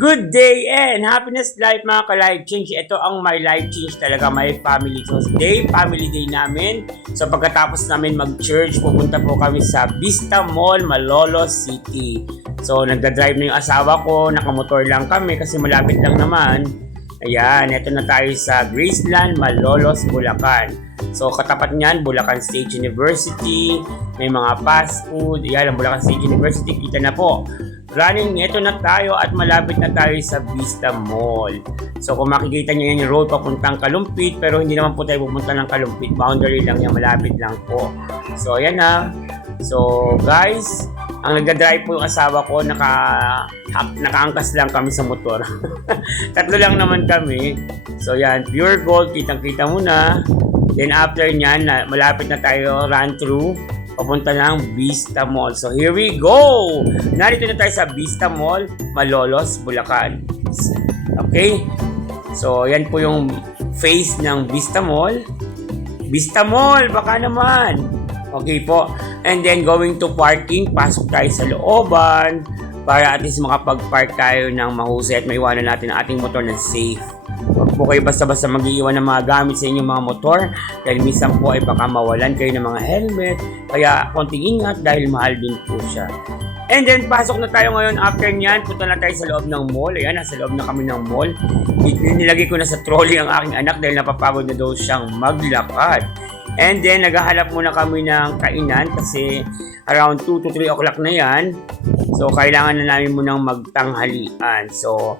Good day and happiness life mga ka-life change. Ito ang my life change talaga, my family change day, family day namin. So pagkatapos namin mag-church, pupunta po kami sa Vista Mall, Malolos City. So nagda-drive na yung asawa ko, nakamotor lang kami kasi malapit lang naman. Ayan, ito na tayo sa Graceland, Malolos, Bulacan. So katapat niyan, Bulacan State University, may mga fast food. Ayan, ang Bulacan State University, kita na po. Running, ito na tayo at malapit na tayo sa Vista Mall. So kung makikita nyo yan yung road papuntang Kalumpit, pero hindi naman po tayo pupunta ng Kalumpit. Boundary lang yan, malapit lang po. So ayan na. So guys, ang nagda-drive po yung asawa ko, nakaangkas lang kami sa motor. Tatlo lang naman kami. So yan, pure gold, kitang-kita mo na. Then after nyan, malapit na tayo run through. Papunta ng Vista Mall. So here we go! Narito na tayo sa Vista Mall, Malolos, Bulacan. Okay? So yan po yung face ng Vista Mall. Vista Mall, baka naman! Okay po. And then going to parking, pasok tayo sa looban para at least makapag-park tayo ng mahusay at maiwanan natin ang ating motor na safe. Huwag po kayo basta-basta mag-iwan ng mga gamit sa inyong mga motor dahil minsan po ay baka mawalan kayo ng mga helmet. Kaya konting ingat dahil mahal din po siya. And then pasok na tayo ngayon. After nyan, punta na tayo sa loob ng mall. Ayan, nasa loob na kami ng mall. Nilagay ko na sa trolley ang aking anak dahil napapagod na daw siyang maglakad. And then naghahanap muna kami ng kainan kasi around 2 to 3 o'clock na yan. So kailangan na namin munang magtanghalian. So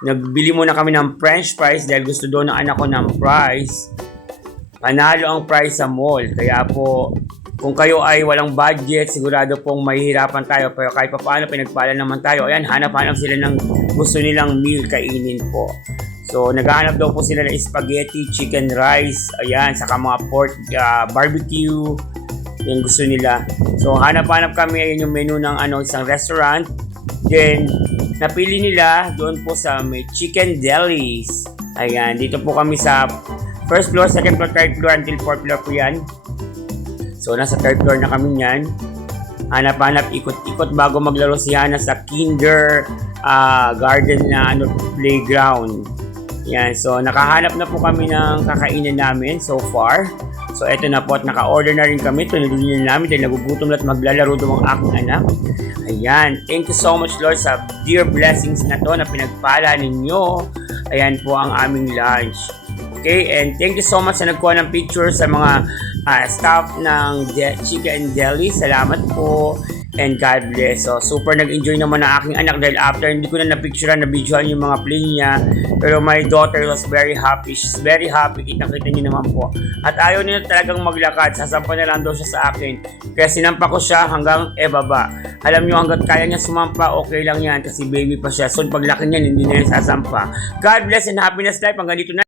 nagbili muna kami ng french fries dahil gusto doon ng anak ko ng fries. Panalo ang price sa mall. Kaya po, kung kayo ay walang budget, sigurado pong mahihirapan tayo. Pero kahit paano, pinagpala naman tayo. Ayan, hanap-hanap sila ng gusto nilang meal kainin po. So, naghahanap daw po sila ng spaghetti, chicken rice, ayan, saka mga pork barbecue. Yung gusto nila. So, hanap-hanap kami. Ayan yung menu ng isang restaurant. Then, napili nila doon po sa may chicken delis. Ayan, dito po kami sa first floor, second floor, third floor, until fourth floor po yan. So, nasa third floor na kami yan. Hanap-hanap, ikot-ikot bago maglaro si Hana sa kinder garden na playground. Yan, so nakahanap na po kami ng kakainan namin so far. So, eto na po at naka-order na rin kami. Tunulungan namin dahil nagugutom na at maglalaro doon ang aking anak. Ayan, thank you so much Lord sa dear blessings na to na pinagpala ninyo. Ayan po ang aming lunch. Okay, and thank you so much sa nagkuha ng picture sa mga staff ng Chicken Deli. Salamat po and God bless. So, super nag-enjoy naman ang aking anak dahil after hindi ko na na-picturean, na-videoan yung mga play niya. Pero my daughter was very happy. She's very happy. Kitang-kita niyo naman po. At ayaw niya talagang maglakad. Sasampa na lang daw siya sa akin. Kaya sinampa ko siya hanggang baba. Alam niyo, hanggat kaya niya sumampa, okay lang yan kasi baby pa siya. So, paglaki niyan, hindi na yan sasampa. God bless and happiness life. Hanggang dito na.